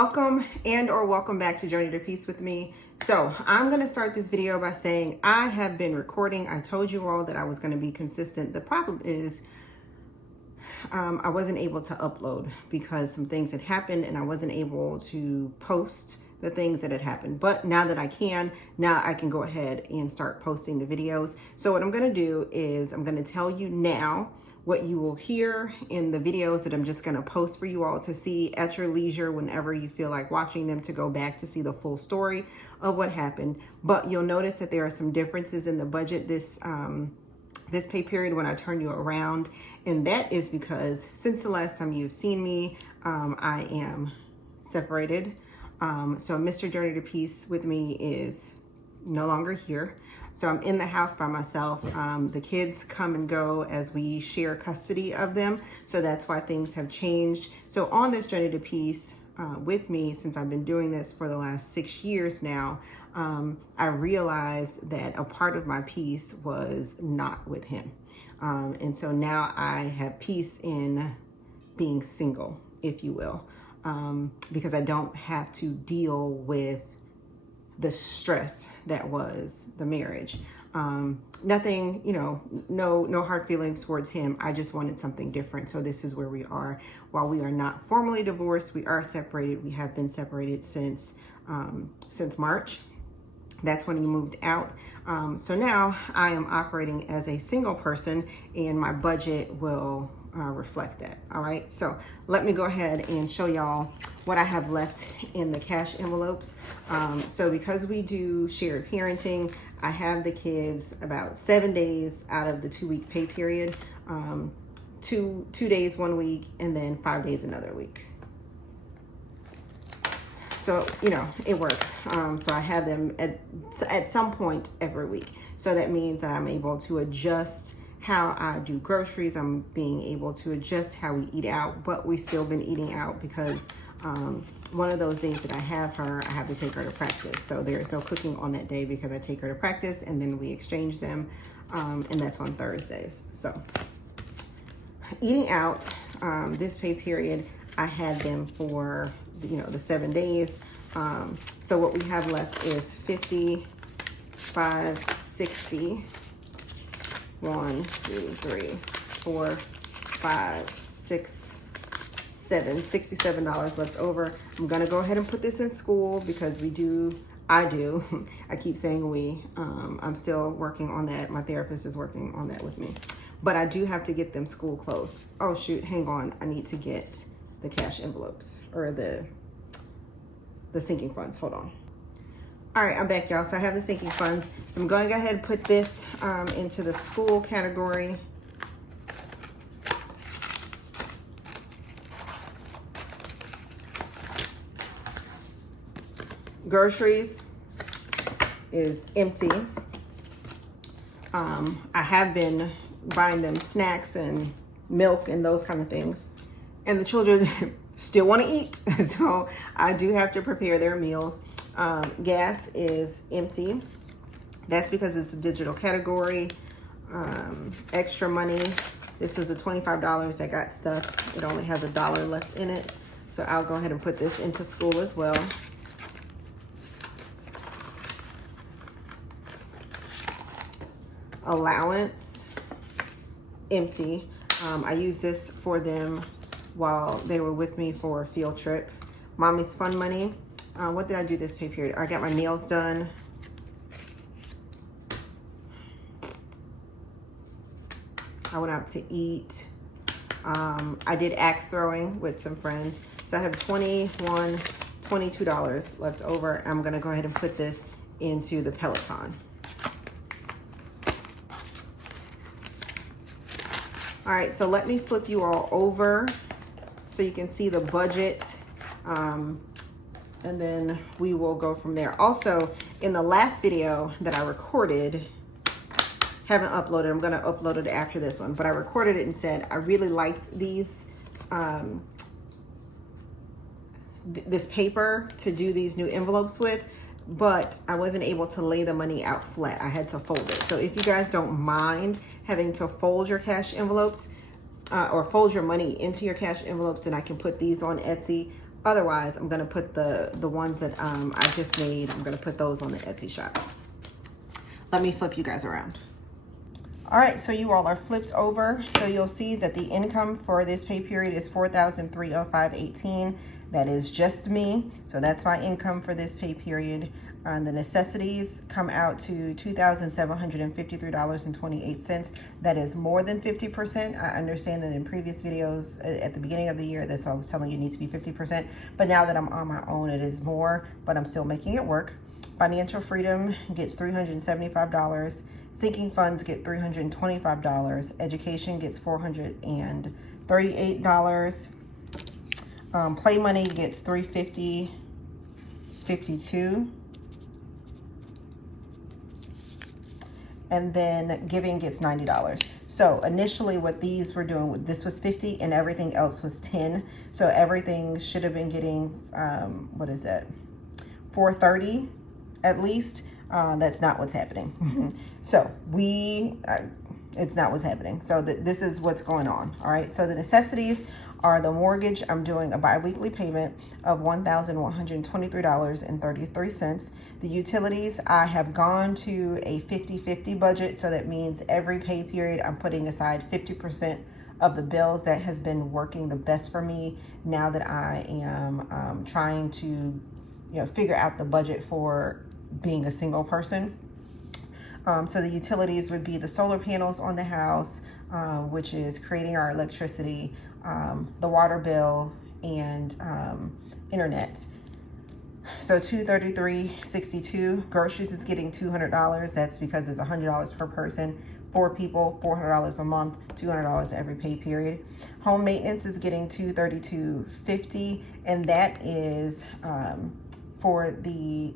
Welcome back to Journey to Peace with me. So I'm going to start this video by saying I have been recording. I told you all that I was going to be consistent. The problem is I wasn't able to upload because some things had happened and I wasn't able to post the things that had happened. But now that I can go ahead and start posting the videos. So what I'm going to do is I'm going to tell you now what you will hear in the videos that I'm just going to post for you all to see at your leisure whenever you feel like watching them, to go back to see the full story of what happened. But you'll notice that there are some differences in the budget this pay period when I turn you around. And that is because since the last time you've seen me, I am separated. So Mr. Journey to Peace with me is no longer here. So I'm in the house by myself. The kids come and go as we share custody of them. So that's why things have changed. So on this Journey to Peace with me, since I've been doing this for the last 6 years now, I realized that a part of my peace was not with him. And so now I have peace in being single, if you will, because I don't have to deal with the stress that was the marriage. Nothing, no hard feelings towards him. I just wanted something different. So this is where we are. While we are not formally divorced, we are separated. We have been separated since March. That's when he moved out. So now I am operating as a single person and my budget will reflect that. All right. So let me go ahead and show y'all what I have left in the cash envelopes. So because we do shared parenting, I have the kids about 7 days out of the 2-week pay period, 2 days 1 week, and then 5 days another week. So, it works. So I have them at some point every week. So that means that I'm able to adjust how I do groceries. I'm being able to adjust how we eat out, but we still been eating out because one of those days that I have her, I have to take her to practice. So there's no cooking on that day because I take her to practice and then we exchange them. And that's on Thursdays. So eating out, this pay period, I had them for, the 7 days. So what we have left is 50, 5, 60, 1, 2, 3, 4, 5, 6, 7, $67 left over. I'm gonna go ahead and put this in school because I keep saying we, I'm still working on that. My therapist is working on that with me, but I do have to get them school clothes. Oh shoot, hang on. I need to get the cash envelopes or the sinking funds. Hold on. All right, I'm back, y'all. So I have the sinking funds. So I'm going to go ahead and put this into the school category. Groceries is empty. I have been buying them snacks and milk and those kind of things. And the children still want to eat. So I do have to prepare their meals. Gas is empty. That's because it's a digital category. Extra money. This was a $25 that got stuffed. It only has $1 left in it. So I'll go ahead and put this into school as well. Allowance, empty. I used this for them while they were with me for a field trip. Mommy's fun money. What did I do this pay period? I got my nails done. I went out to eat. I did axe throwing with some friends. So I have $22 left over. I'm gonna go ahead and put this into the Peloton. All right, so let me flip you all over so you can see the budget. And then we will go from there. Also, in the last video that I recorded, haven't uploaded, I'm gonna upload it after this one, but I recorded it and said I really liked these, this paper to do these new envelopes with, but I wasn't able to lay the money out flat. I had to fold it. So if you guys don't mind having to fold your cash envelopes or fold your money into your cash envelopes, then I can put these on Etsy. Otherwise, I'm going to put the ones that I just made, I'm going to put those on the Etsy shop. Let me flip you guys around. All right, so you all are flipped over. So you'll see that the income for this pay period is $4,305.18. That is just me. So that's my income for this pay period. The necessities come out to $2,753.28. That is more than 50%. I understand that in previous videos at the beginning of the year, that's what I was telling you need to be 50%. But now that I'm on my own, it is more, but I'm still making it work. Financial freedom gets $375. Sinking funds get $325. Education gets $438. Play money gets $350.52. And then giving gets $90. So initially what these were doing, this was 50 and everything else was 10. So everything should have been getting, what is that? 430 at least. That's not what's happening. So it's not what's happening. So this is what's going on. All right. So the necessities are the mortgage. I'm doing a biweekly payment of $1,123.33. The utilities, I have gone to a 50-50 budget. So that means every pay period, I'm putting aside 50% of the bills. That has been working the best for me now that I am trying to, figure out the budget for being a single person. So the utilities would be the solar panels on the house, which is creating our electricity, the water bill, and internet. So $233.62. Groceries is getting $200. That's because it's $100 per person. 4 people, $400 a month, $200 every pay period. Home maintenance is getting $232.50, and that is for the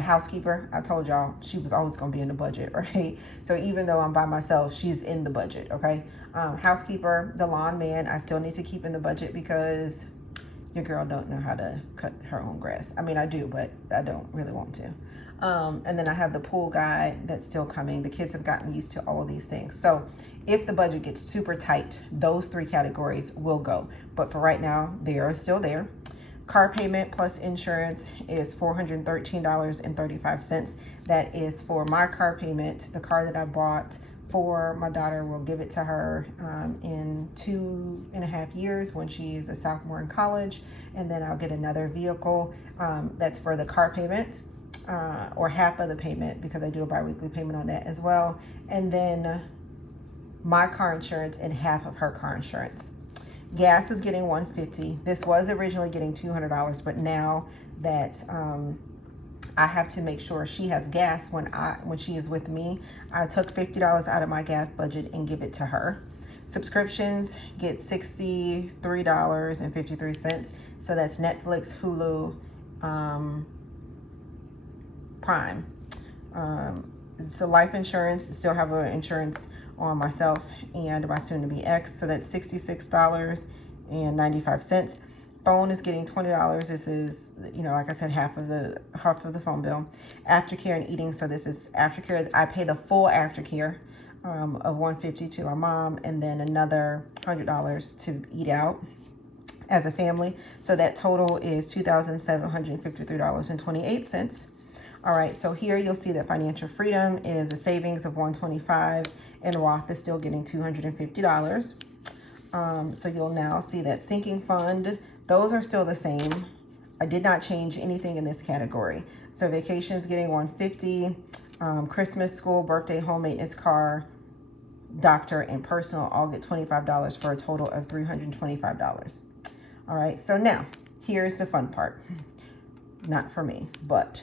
housekeeper. I told y'all she was always going to be in the budget, right? So even though I'm by myself, she's in the budget, okay? Housekeeper, the lawn man, I still need to keep in the budget because your girl don't know how to cut her own grass. I mean, I do, but I don't really want to. And then I have the pool guy that's still coming. The kids have gotten used to all of these things. So if the budget gets super tight, those 3 categories will go. But for right now, they are still there. Car payment plus insurance is $413.35. That is for my car payment. The car that I bought for my daughter, will give it to her in 2.5 years when she's a sophomore in college. And then I'll get another vehicle. That's for the car payment, or half of the payment, because I do a biweekly payment on that as well. And then my car insurance and half of her car insurance. Gas is getting $150. This was originally getting $200, but now that I have to make sure she has gas when she is with me, I took $50 out of my gas budget and give it to her. Subscriptions get $63.53. So that's Netflix, Hulu, Prime. So life insurance, still have a insurance on myself and my soon-to-be ex. So that's $66.95. Phone is getting $20. This is, like I said, half of the phone bill. Aftercare and eating. So this is aftercare. I pay the full aftercare of $150 to our mom, and then another $100 to eat out as a family. So that total is $2,753.28. All right, so here you'll see that financial freedom is a savings of $125, and Roth is still getting $250. So you'll now see that sinking fund, those are still the same. I did not change anything in this category. So vacations getting $150, Christmas, school, birthday, home maintenance, car, doctor, and personal all get $25 for a total of $325. All right, so now here's the fun part. Not for me, but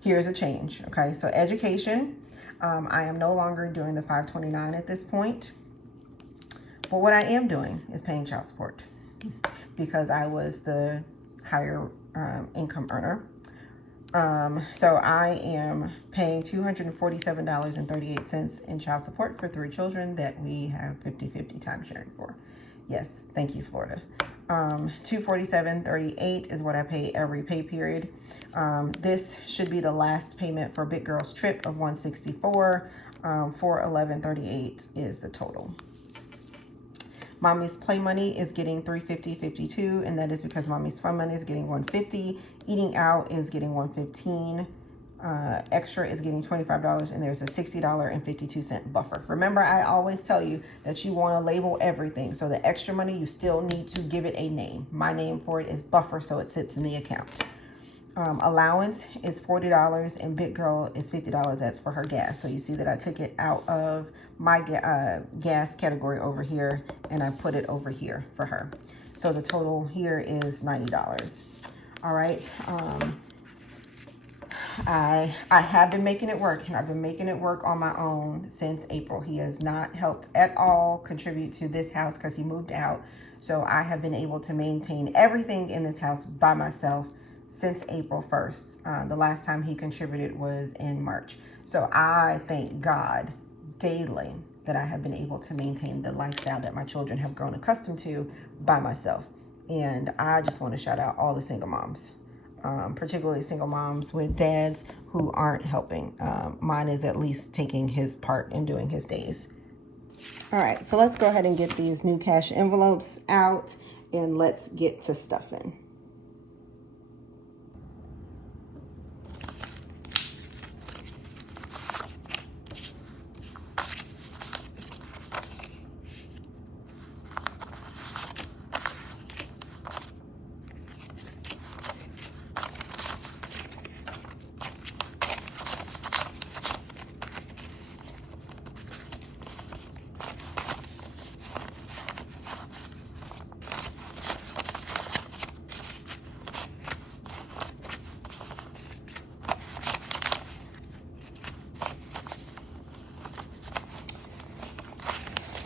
here's a change. Okay, so education, I am no longer doing the $529 at this point. But what I am doing is paying child support because I was the higher income earner. So I am paying $247.38 in child support for 3 children that we have 50-50 time sharing for. Yes, thank you, Florida. $247.38 is what I pay every pay period. This should be the last payment for Big Girl's trip of $164. $411.38 is the total. Mommy's play money is getting $350.52, and that is because Mommy's fun money is getting $150. Eating out is getting $115. Extra is getting $25, and there's a $60.52 buffer. Remember, I always tell you that you want to label everything. So the extra money, you still need to give it a name. My name for it is buffer, so it sits in the account. Allowance is $40, and Big Girl is $50. That's for her gas. So you see that I took it out of my gas category over here, and I put it over here for her. So the total here is $90. All right. I have been making it work, and I've been making it work on my own since April. He has not helped at all contribute to this house because he moved out. So I have been able to maintain everything in this house by myself since April 1st. The last time he contributed was in March. So I thank God daily that I have been able to maintain the lifestyle that my children have grown accustomed to by myself. And I just want to shout out all the single moms, particularly single moms with dads who aren't helping. Mine is at least taking his part and doing his days. All right, so let's go ahead and get these new cash envelopes out, and let's get to stuffing.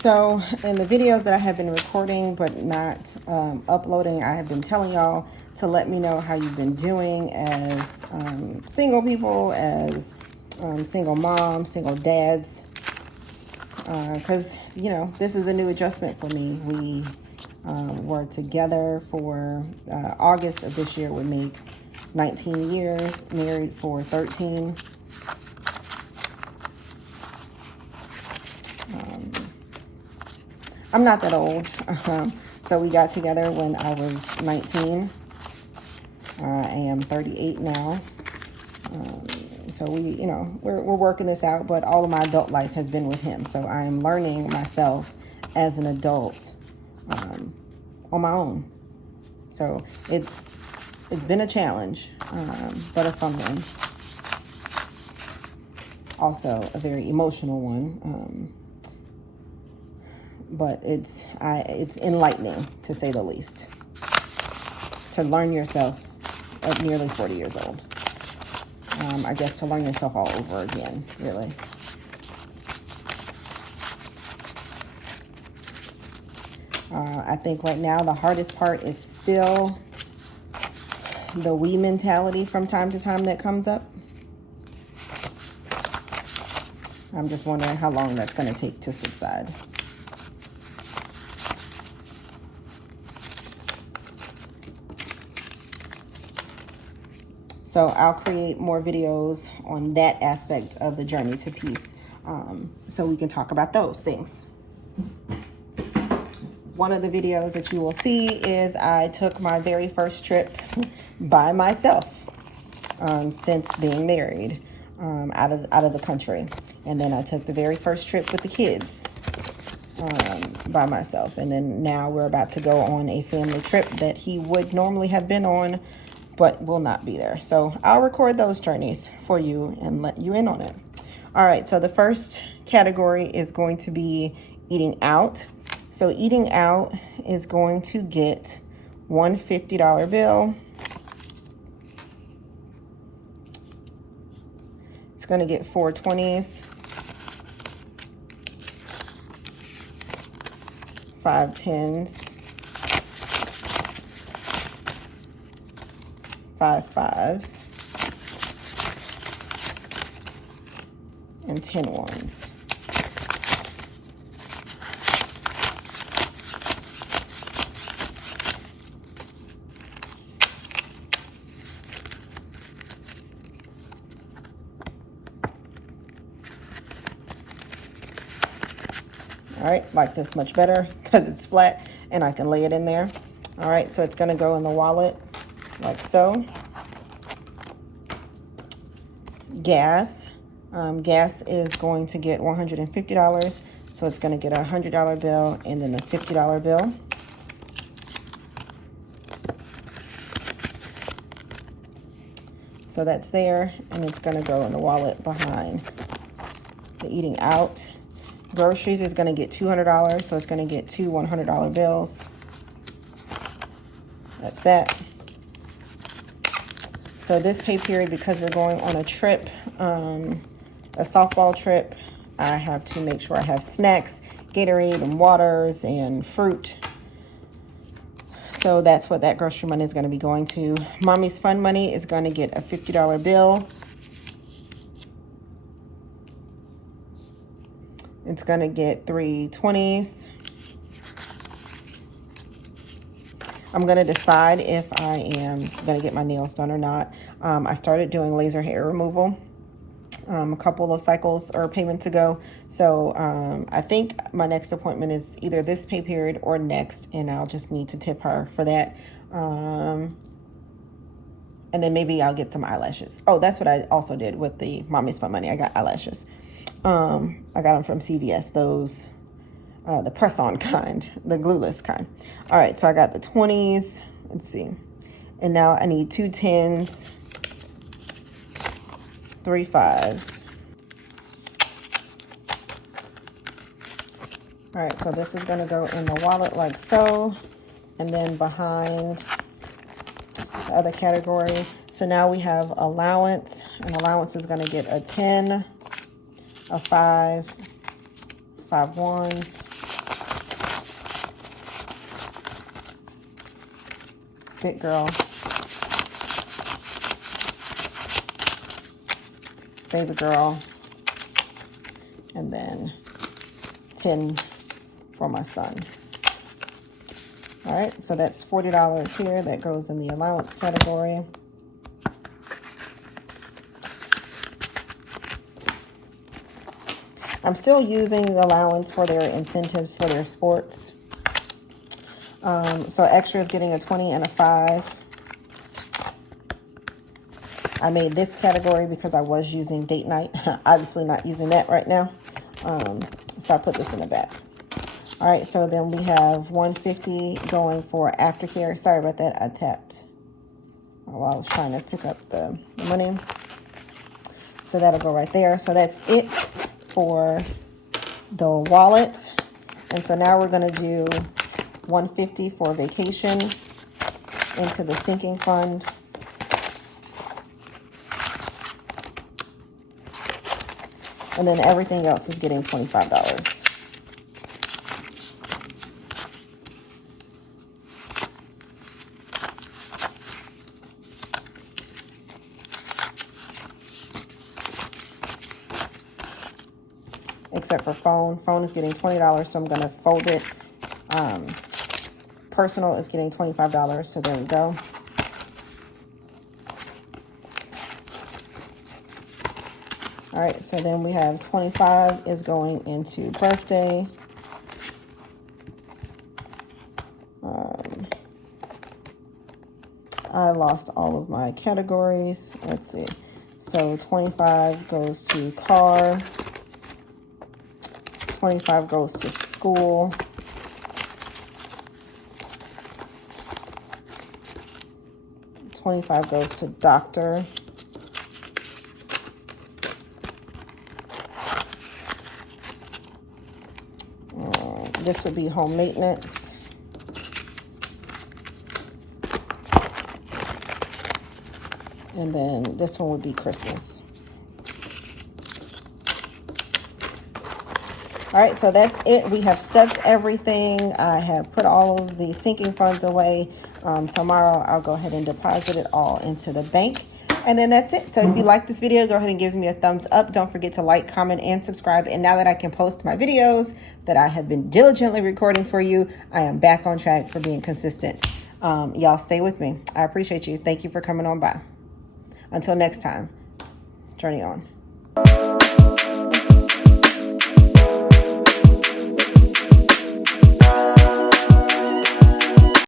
So in the videos that I have been recording but not uploading, I have been telling y'all to let me know how you've been doing as single people, as single moms, single dads, because, you know, this is a new adjustment for me. We were together for August of this year would make 19 years, married for 13. I'm not that old, so we got together when I was 19. I am 38 now, so we're working this out, but all of my adult life has been with him, so I am learning myself as an adult on my own. So it's been a challenge, but a fun one. Also a very emotional one. But it's enlightening, to say the least, to learn yourself at nearly 40 years old. I guess to learn yourself all over again, really. I think right now the hardest part is still the we mentality from time to time that comes up. I'm just wondering how long that's going to take to subside. So I'll create more videos on that aspect of the journey to peace, so we can talk about those things. One of the videos that you will see is I took my very first trip by myself since being married out of the country. And then I took the very first trip with the kids by myself. And then now we're about to go on a family trip that he would normally have been on, but will not be there. So I'll record those journeys for you and let you in on it. All right, so the first category is going to be eating out. So eating out is going to get one $50 bill. It's going to get 4 20s, 5 10s, 5 5s, and 10 1s. All right, like this much better because it's flat and I can lay it in there. All right, so it's gonna go in the wallet like so. Gas. Gas is going to get $150. So it's gonna get a $100 bill and then a $50 bill. So that's there, and it's gonna go in the wallet behind the eating out. Groceries is gonna get $200, so it's gonna get two $100 bills. That's that. So this pay period, because we're going on a trip, a softball trip, I have to make sure I have snacks, Gatorade and waters and fruit. So that's what that grocery money is going to be going to. Mommy's fun money is going to get a $50 bill. It's going to get 3 20s. I'm going to decide if I am going to get my nails done or not. I started doing laser hair removal a couple of cycles or payments ago. So I think my next appointment is either this pay period or next, and I'll just need to tip her for that. And then maybe I'll get some eyelashes. Oh, that's what I also did with the Mommy's Fun Money. I got eyelashes. I got them from CVS, those, the press-on kind, the glueless kind. All right, so I got the 20s. Let's see. And now I need 2 10s. 3 5s. All right, so this is going to go in the wallet like so, and then behind the other category. So now we have allowance, and allowance is going to get a 10, a 5, 5 1s, big girl, baby girl, and then 10 for my son. All right, so that's $40 here. That goes in the allowance category. I'm still using the allowance for their incentives for their sports. So extra is getting a 20 and a 5. I made this category because I was using date night. Obviously not using that right now. So I put this in the back. All right, so then we have $150 going for aftercare. Sorry about that, I tapped while I was trying to pick up the money. So that'll go right there. So that's it for the wallet. And so now we're gonna do $150 for vacation into the sinking fund. And then everything else is getting $25. Except for phone. Phone is getting $20, so I'm going to fold it. Personal is getting $25, so there we go. All right, so then we have 25 is going into birthday. I lost all of my categories. Let's see. So 25 goes to car. 25 goes to school. $25 goes to doctor. This would be home maintenance. And then this one would be Christmas. All right, so that's it. We have stuffed everything. I have put all of the sinking funds away. Tomorrow, I'll go ahead and deposit it all into the bank. And then that's it. So if you like this video, go ahead and give me a thumbs up. Don't forget to like, comment, and subscribe. And now that I can post my videos that I have been diligently recording for you, I am back on track for being consistent. Y'all stay with me. I appreciate you. Thank you for coming on by. Until next time, journey on.